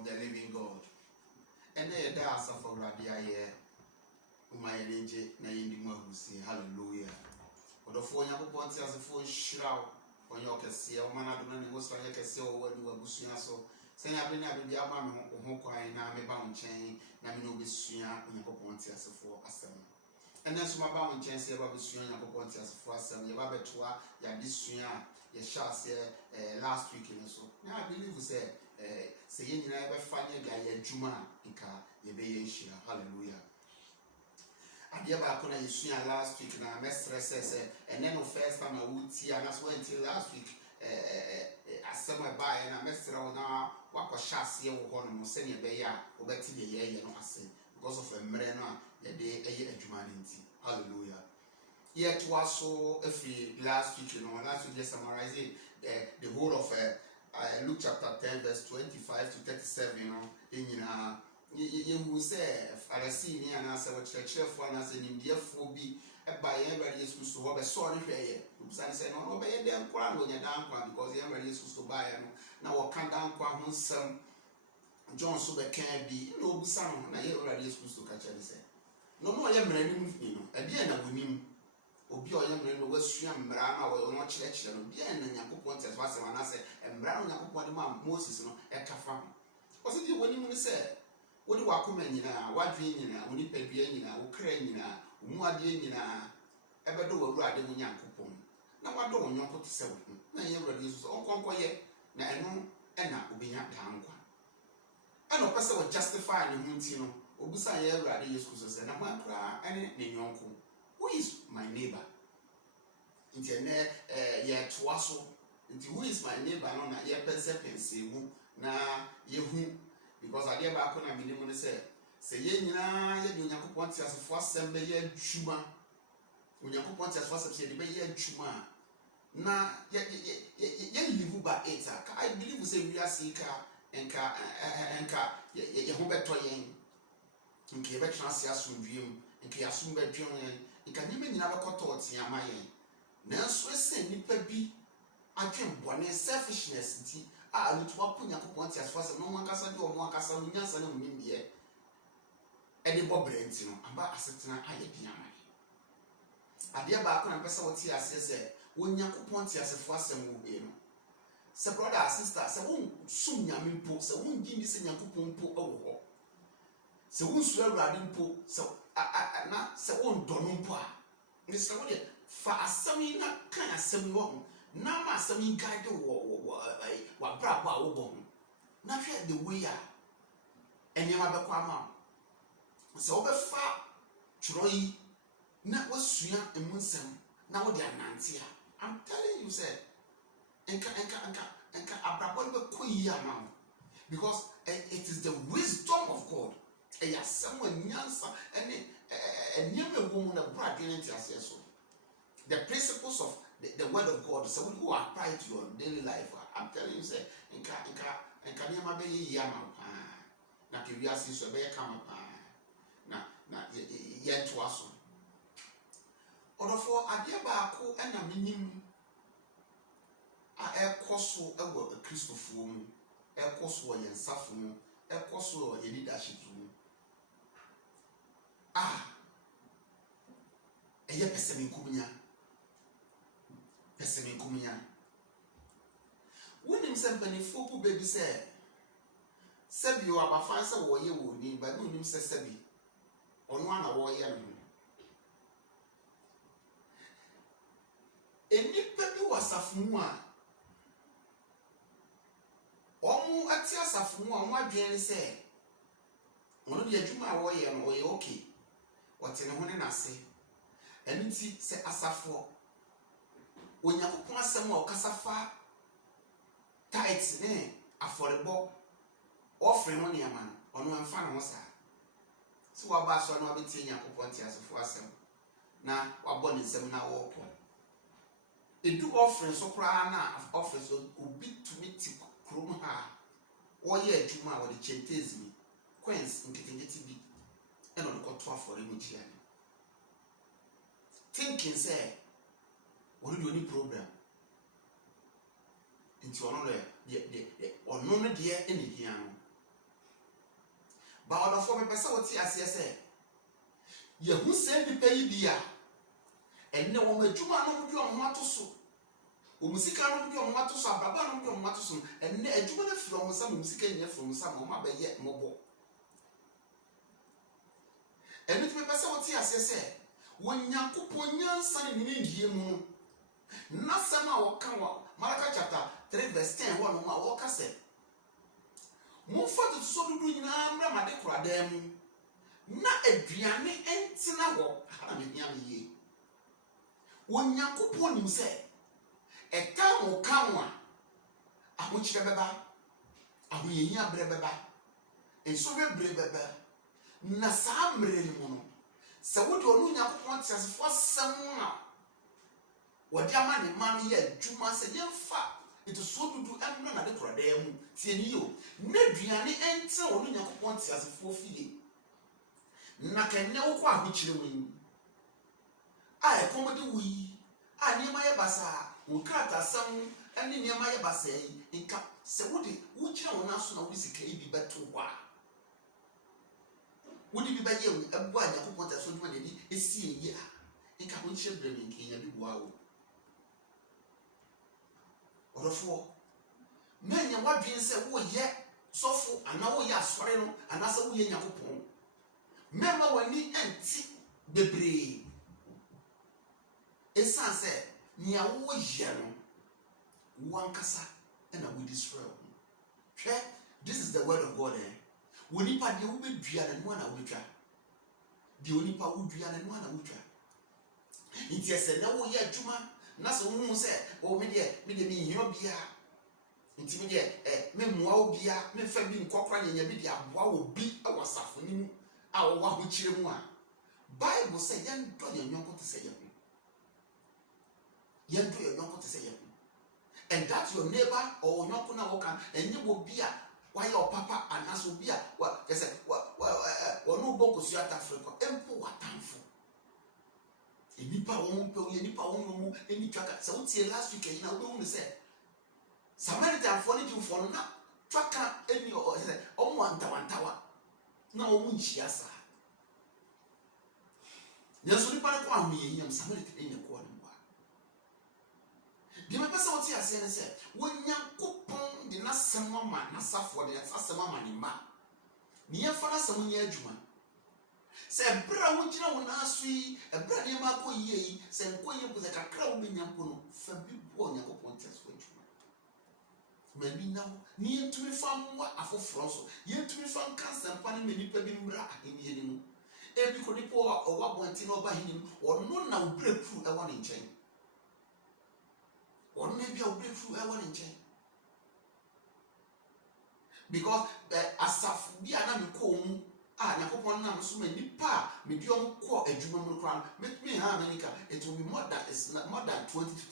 of the living God. And then there are some for Radia here. Umayaneje na yindimwa husi. Hallelujah. Odofo Nyankopon as a full shroud on your cassia, or manaduna, and was like a seal when you were bushing so. Say, I've been able to be a mammy who crying now, me bound chain, Namino Bissuya, Nyankopon as a four assembly. And then some bound chain say about Bissuya, Nyankopon as a four assembly, Babetua, Yadisuya, Yashas last week and so. Now I believe we say, you never find a guy, Juma, Ika, Yebe, hallelujah. I gave a corner last week, and I messed and then the first time I would see, and that's went till last week. I somewhere by and I messed around now. What was chassis or one was sending a bear or betting the year, you know, I say, because of a merena, the day a year humanity. Hallelujah. Yet was so if we last week, you know, last week, just summarizing the whole of Luke chapter 10, verse 25 to 37, you know, in you say, I see me and I said, what church for and I said, in dear phobia, by everybody is supposed to have a sorry fair. Some say, no, obey them crown when you're down because everybody is supposed to buy and now what can down crown some John Super can be no son, and I already is supposed to catch it. No more young men, you know, at the end of him. Obi o yam no wasua mmara na wo no kyerɛkyerɛ no bia na Yakobon tes wase wana sɛ mmara no Yakobon de ma Moses no ɛkafa ho o se di woni mu sɛ wodi wakoma nyina wadwe nyina woni padua nyina wo kra nyina mu ade nyina ɛbɛdo wawurade mu Yakobon na wado wo nyɔnko te sɛ wo na yɛ wurade Yesu ɔnkɔnkɔyɛ na ɛno ɛna obenya dankwa ɛna ɔpɛ sɛ wo justify ne ho nti no obusa yɛ wurade Yesu so sɛ na ho akra ɛne ne nyɔnko. Who is my neighbor? Internet, toaso. Who is my neighbor? No, na ye pense na ye who because I dear back on a minimum say ye nyina ye do Yakobon as a first assembly ye juma. When Yakobon as first assembly ye juma. Na ye live by it. I believe we say we are seeker enka ye ho beto yen. Nke be transia sundwem nke asum bedwen yen nka nyime nyina bekoto otiama yen nanso ese nipa bi adwen bone selfishness nti a no to apo Yakobon ti asfo se no wankasa de o mo wankasa no nyansa na munim de ede bobre nti no aba asetena ayedi ama ade ba akona pesa woti ase se wo Yakobon ti asfo asem wo be no se brother sister se wo sum nyame mpo se wo ngi ni se Yakobon mpo awo ho se wo nsu awurade mpo se na se wo ndono mpo a ni se wo de fa asami na kan asami wo na ma asami guide wo bra ba wo bo na hwe the way a enema be kwa ma se wo be fa twroyi na wasua emunsam na wo de anante a I'm telling you say enka abrabon be koyi ama because it is the wisdom of God. Someone nyansa the principles of the word of God, so when you apply to your daily life, I'm telling you, say, nka niama be yama pa na kiwiase so be kama pa na ye to aso odofo ade ba ko na minim a ekoso ewo Kristofo mu ekoso yensafo mu ekoso ye leadership mu eye pesemi nkumnya wonim se mpanifo bu bebi se sebi o abafa se wo ye wo ni ba wonim se sebi ono ana wo ye no enipa bi wasafu mu a omu ati asafu mu a mo adwen se ono de adwuma wo ye no wo ye okay wote ne ho ne nase eniti se asafo Yakobon asem o kasafa tight ne aforebo offering one yaman ono amfa na ho sa so waba so no abeti Yakobon ti asefo asem na wabo ne nsem na wo ko edu offering so kra na offering so obi to meet krom ha wo ye adwuma wo de chentezimi queens nketengeti bi eno de koto afore mu chia thinking say what do you need problem into ono le ono no de ene hia no But on the form of person, what I say, you who send the pay beer, and no one will do on what to so. Umusika no bi on wato so ababa no bi on wato so enne adwuma na from some musika nya from some ma be ye mobo enne to be say what ase say wonyankopon nyansa ne ne ndie mu na sama wo kan wa Malachi chapter 3 verse 10 wo no ma wo ka say mo fa to so dudu nyina mra ma de korada mu na aduane entina ho ha me nya me ye wonyankopon nim say Eka kamwa ahokyere beba ahoyenya bre beba enso bre beba na saa mre ni mu no se wode onu nyakopon tiasefo asem a wode ama ne ma no ye adwuma se yemfa ito so dudu emno na de korada mu tie ni yo na duane ente onu nyakopon tiasefo fie na kenne wo kwa ahokyere mu a ekomode wi a ne ma ye basa Ukata sam eni niema ye basai nka se wodi wukyira wona so na wodi sika ibi beto wa wodi bi baye ebu anya ko ponta so dwuma ni esi eyi a nka ho nkyere brem nkenya bi bua wo orofo menya wadwen se wo ye sofo ana wo ye asore no ana se wo ye nyakopon mema wani enti bebre esanse nia wo yero wankasa na we destroy. This is the word of God. Woni pa de wo bedua na no na wo twa de woni pa wo dua na no na wo twa nti ese na wo ye adwuma na so hu se o me de mi hiro bia nti me de me moa wo bia me fa bi nkokra nyanya bi de aboa wo bi awasafo ni mu a wo wa ho kire mu a Bible say yan do yan nyonko to say yan do yan nyonko to say and that your neighbor or nyonko na wo kan enye wo bia why your papa and aso bia wa say wa no boko su ata Africa empo watamfo enipa wo mpe wo enipa wo mu eni twaka se wo tie last week na wo hu say Samaritan for ni for na twaka eni o say o mo antawantawa na o mu nchia sa nyeso ni pa ko ahu ye yam Samaritan eni ko no wa bi me pesa wo tie ase ne say wonyankopon de na sema ma na safo de asema ma ni ma ni ye fa na sema nya adwuma se bra wo gina wo na aso yi bra de ma ko yie yi se nko ye bu se kakra wo nyampo no fa bi bo nyakopon tes wo adwuma mani na ni entumi fa mwa afoforo so ye entumi fa kansa mpa ne nipa bi mra ahenie ni mu e bi ko nipo o wa bonti na oba hini ono na obrefu e wo ne nchen ono na bia obrefu e wo ne nchen because asafu bi ana me ko mu nyakopon na so ma nipa me di on ko adwuma mu kran me ha America it will be more than 20 to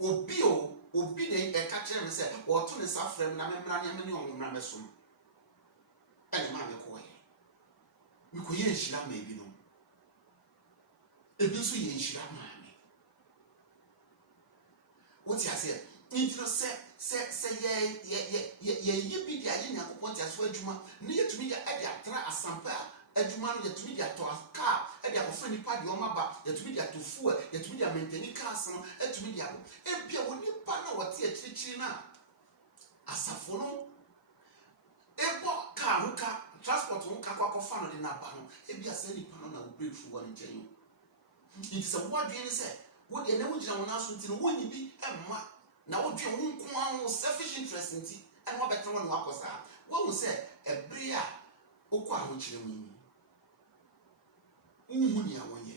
30 obi de ka kire me say wo to ne safrem na me mra ne on mra me so ene ma me ko ye me ko ye nhira ma bi no ebi so ye nhira ma me what you say intro se ye bi dia ye nyakopon tia so adwuma ne yetumi ya ade atra asampa adwuma no yetumi dia to aka ade akofra nipa de o maba yetumi dia to fu yetumi dia maintain cars no yetumi dia ebia woni pa na wote akirikiri na asafo no ebo ka hoka transport no ka kwakofa no de na ba no ebia se nipa no na break fu won nchen it is a word you say what de na wo gina wona so ntino woni bi emma na wo dwe wo nko an selfish interest nti and wo betre won wakosa wo say ebre a okwa ho kire mu ni awonye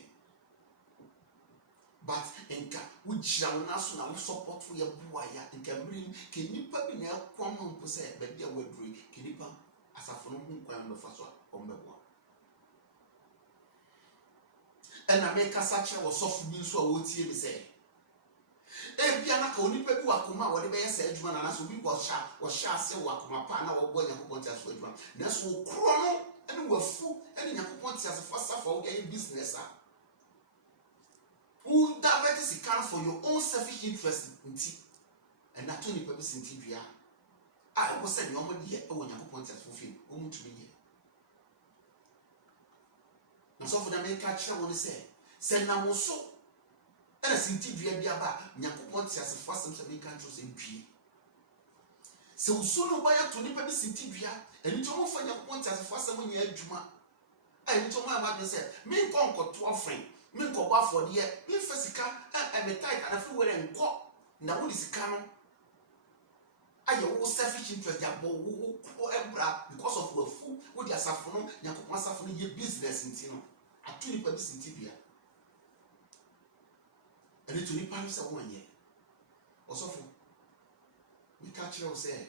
but enka wo gira wona so na wo support wo ye bua ya enka mri ke nipa bi na akwa mo mpo say ba bia waduru ke nipa asafo no hu kwan mbefa so o mbebo ena me kasa kire wo sofu bi so a wo tie mi say bia na ka onipa bi wakoma wo de be yesa adwuma na so bi wo sha se wakoma pa na wo bo nyakopon tia so adwuma na so kro no ene wafu ene nyakopon tia se fasa for wo get business who divert sika for your own selfish interest nti and na to nipa bi sinti dua I was saying, no one yet, oh, when you point at fulfill, only to me. Now, so for the main catcher, I want to say, now so, and a city be about Yakuponti as a first and make countries in P. So soon buy to nip the city beer, and you don't find your point as a first and year Juma. I told my mother said, me conquer 12 friend, me go back for the year, me physical, and a tight and a few and go. Now, what is a canon? I will selfish interest because of your food with your saffron, your business in Tino. I told you purpose in Tibia. And it will be Paris 1 year. Also, we catch you say,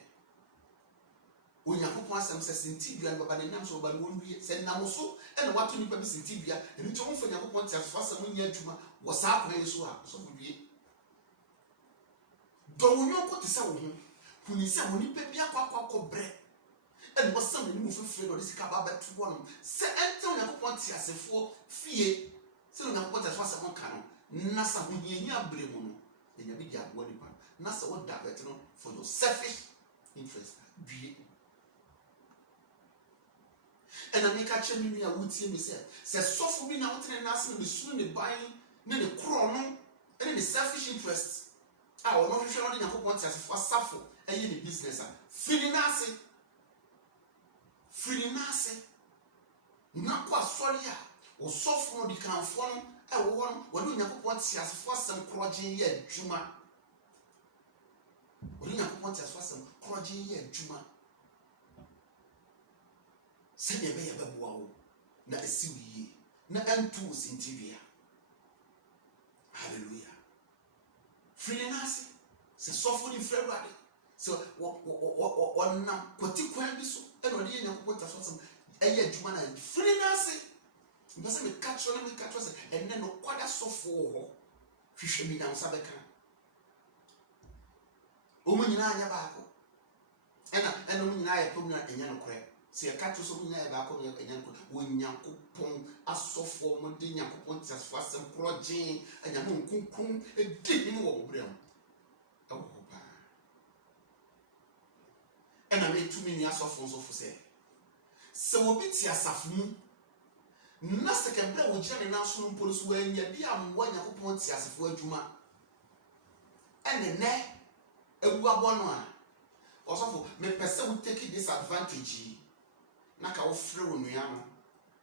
when you put some says in Tibia, but the names of one year said Namoso, and what to be purpose in Tibia, and it's only for your point as fast as 1 year Juma was happening so would be. Don't you go to sound? When you say when you pay a bread, and was some move free or this cababa to one, say, and tell you what as a four fear, so you what as was a one canon, Nasa when you are blame in your media body part, Nasa what that for your selfish interest. And I make a change me, I would see myself. Says so for me now, and Nasa, the soon the buying, then the chrono, and then the selfish interest. I will not show you what as for suffer. And the business, feeling nasi, not quite sorry, or soft for the can form. I want what do you want as for some crudging yet, Juma? What do you want as for some crudging yet, Juma? Send a baby wow, not a silly, not and tools in Tibia. Hallelujah. Feeling nasi, say soft in February. So what now? Particularly so, and what you know what that's some a year Jumana free nasi. Because me catch us, and then no quite so for fish me down Sabeka. Woman in Ayabako. And woman in Ayapuna and Yanko. See a catch us on Ayabako and Yanko when Yanko Pong as so for Modina points as fast and progeny and Yamun Kunkum and did more brown. Oh. And I made 2 million of phones of say. So we'll be tia safu. Nasa can play with Jenny National Police when you be a one you point tia safu Juma. And the neck a wabonwa. Also, for me, person will take disadvantage. Naka will throw on Yama.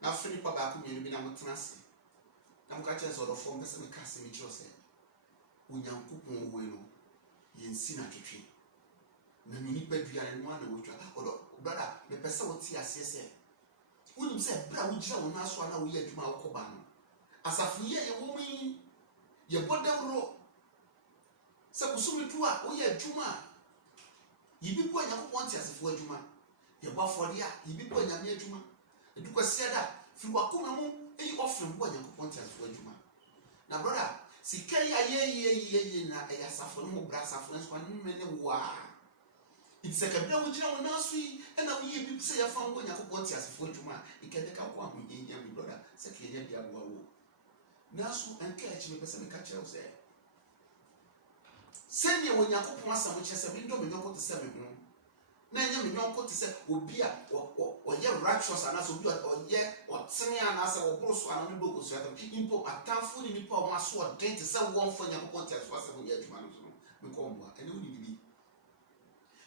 Now, Philippa back with me, I'm trans. I'm catching sort of form person casting me chose. When you coupon will, you see not to tree. Na nipa bia no ana wo twa odo brother me pese wo ti asese wonim se bra wo gira wo na so ana wo ye adwuma wo koba no asafu ye wo mi ye bodawro se kusumi tu a wo ye adwuma yibi bo anya ko ponti asafu adwuma ye ba fori a yibi bo anya me adwuma edukwase da fi wakoma mu eyi offering bo anya ko ponti asafu adwuma na brother sikai ye na ya asafu no bra asafu no so anu me ne wa. It's like a bell with you now, sweet, and now you say I found when you want to ask for Juma. You can take out one with your brother, second year, Nasu and catch me, person catch us there. Send me when you want some which has a window, we don't go to 7. Now you don't go to say, will be a or ye righteous and as will be or ye or Timmy and as our boss and only book was import a town food in the power, my sword, dent to sell one for your point as fast as we get to manage. We come and you will be.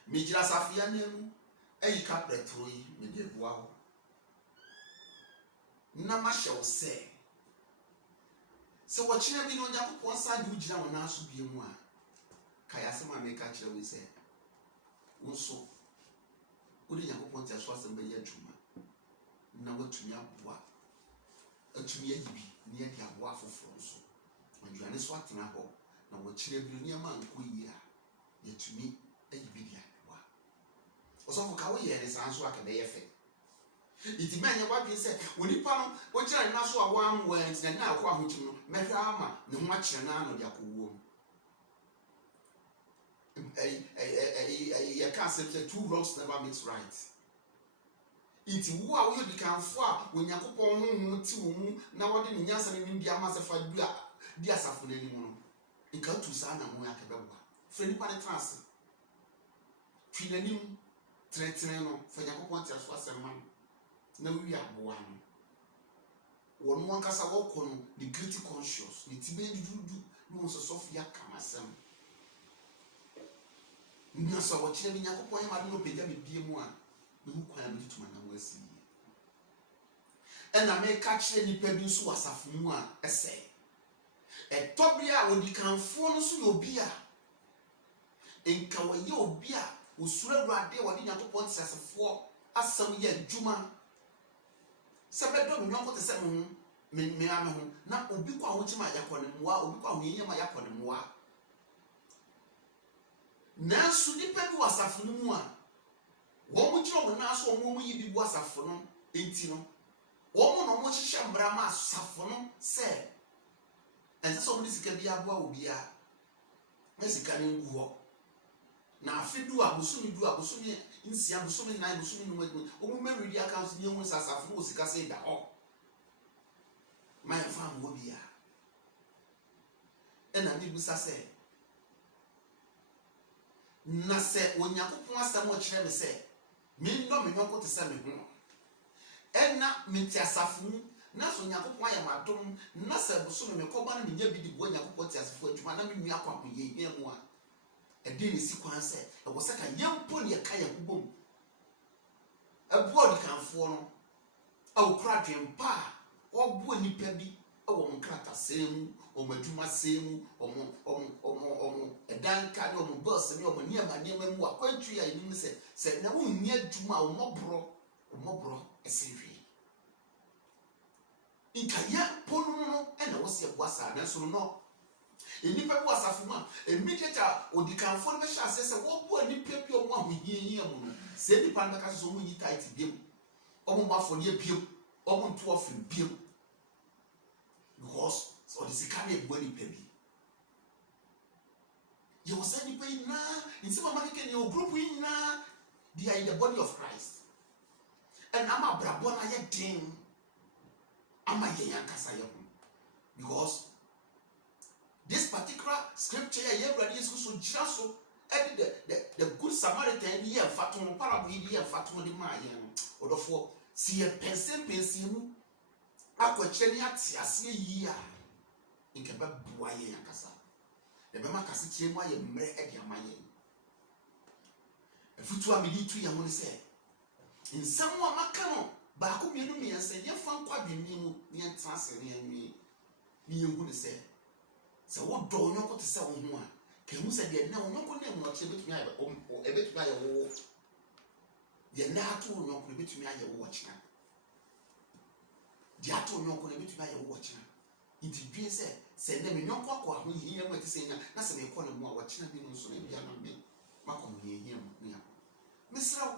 Mijira safia nemu eyi kapre troyi me de boa ho na ma hye se wo kire bi no Yakobon sa de ugira wona so bie mu a kaya se ma me ka kire we se wo so wo de Yakobon te so asem be yadwuma na watumi aboa atumi ayibi ne yadi aboa foforo so aduane so atena ho na wo kire bi no ne ma nko yi a yatumi ayibi dia also for kawo ye ne san so akebe ye fe iti menye wadwe se onipa no wo kira na so a wan went na akwa ahotim no mehwe ama ne ho akire na no de akowuo you can't say 2 wrongs never makes right. Iti wo a wo di kanfo a Onyankopon honhom ti wo mu na wo de nyansa ne ndi ama se fa du a di asafo na ni mu no nka tu sa na ho akebe bo a freni pa ne trans twinanim Tretino, for Yakopon as was a man. No, we are one. One cast a walk on the guilty conscious, the Tibet do no Sophia Kamasam. Nasa watching Yakopon, I don't pay be one. No quality to my West. And I may catch any pebbles who was a fumua, essay. A tobia will become phone so your beer. In Kawayo beer, who swell right there, what in your points as a four, as some year Juma. Sabbath don't know what to say, me, not Ubiqua, which my yapon and wa, Ubiqua, me, my yapon and wa. Now, so depend was a fumua. One which you will now so more you was a phone, 18. Woman on which Shambrama Safono said, and somebody can be a boy, be a Mexican go. Now, if you do a Busumi, in Siam Busumi, nine Busumi, who married the accounts, young ones as a fool, say that all. My farm will be a. And I did say, Nase, when Yakupon somewhat shall say, me no me no to send me home. Ena minti asafu na so Yakopon ya madom na se buso me ko ba na me nya bi di bo Yakopon ti asafu adwuma na me nua kwa ko ye hia mu a e de ne si kwan se e wo se ka yempo ne ka yakubom e bo di kanfo no aw kra dwen pa o bo nipa bi e wo nkrata semu o madwuma semu o edan ka ne o boss ne o niema mu akwantwi ya ni se na wo nya adwuma o mobro esiri inkaya ponu and was your wasa and so no enipa bu asafuma immediate odikanfo no be sha se wo bu anipa bi o mu ahohia mu no se nipa no ka so mu yi tight biem o mu mafo ne biem o mu nto ofin biem because so the sikane e bu anipa bi you was nipa na in some market your group na they are in the body of Christ. And I'm a brabona yet ding. I'm a yankasa because this particular scripture here ready is so just so the good Samaritan here fatum parable here fatum the mayan or the four see a pensim aquacheni at siasia year in Keba Buaye Yankasa. The Bama Cassitia my mere edia mayan. A futua military I want to say. In someone Macano, Baku me and say, you found quite new, me and Tansi and me. You would say, so what do you want to say on one? Can you say, no, no one name watch a bit me or a bit by a war? You're not too no could be to me a watch now. The ato no could be to me a watch now. It is said, them in your cock when you hear what to say, that's a call more watching and being so maybe I'm me. Macom hear him. Miss Row.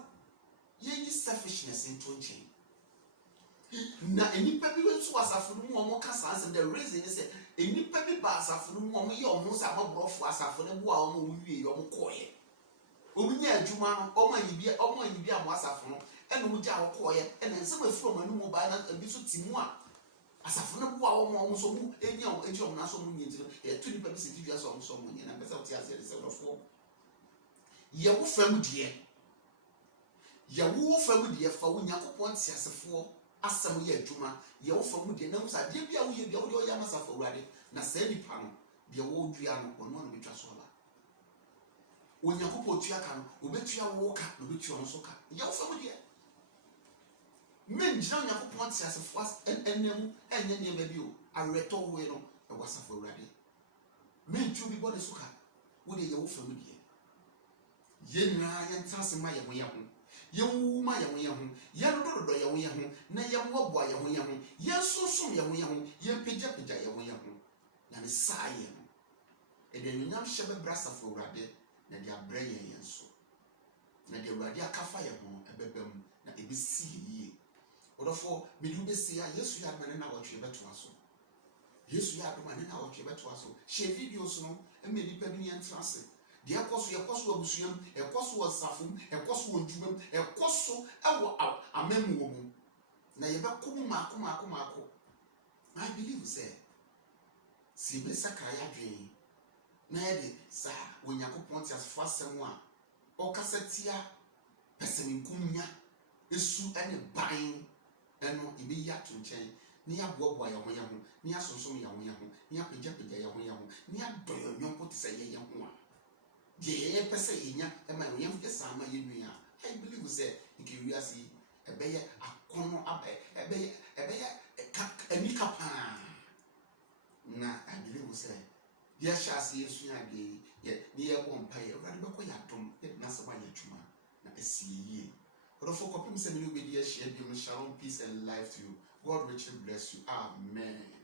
Ye selfishness in twinching. Na any peppy was a food more cassans, and the reason is any peppy bars are for one year almost a mob of was a for the wow, we are quiet. Ominia Juma, or my Ibia was a phone, and we are quiet, and then some from a new mobile and be so timua. As a phone of wow, almost any of Naso Munity, a 2 pepsi just on some money, and without the other 4. Your family, dear. Ya wo famu de fa wo Yakopon tiasefo asam ye adwuma ya wo famu de nam sa de bia wo ye bia wo ya masafo urade na sa nipa no de wo dua no ono no betwa so ba wo Yakopon tua ka no obetua wo ka no betua no so ka ya wo famu de men jina Yakopon tiasefo ennem enye ne ba bi o areto wo no e wasafo urade men tu bi bode so ka wo de ya wo famu de ye nwa ye ntase ma ye ho ye ho Young my young, young do young, na young boy young, yes, so young, young pija, young, and a sign. And then you now shall brass for rabbit, and they are brain and so. And they radia cafaya home, a bebem, and a BC ye. Or for me do be see, yes, we have man in our chamber to us. Yes, we have man in our chamber to us. She videos no, and maybe penny and transit. The apostle, Busium, a cosso was Safum, a cosso and Jumum, a cosso, a mem woman. Nayaba Kumako. I believe, sir. See, Miss Sakaya dream. Nadi, sir, when Yakopon as fast someone, or Cassatia, person kunya esu ene ban eno ibe ya tunchen ni aboabo ya ho ya ho ni asonsom ya ho ya ho ni apagya ya ho ya ho ni adoyo nyonko te say ya ho a je pese inya e ma yem fe sama ye nua I believe say nke wiase ebeye akono ebeye anika pa na I believe say ya shasi yesu ya de ye ni ye ko mpa ye owade beko ya dom na se ba ya twuma na esiye but for kopim se me no be dey share bi shalom peace and life to you. God richly bless you. Amen.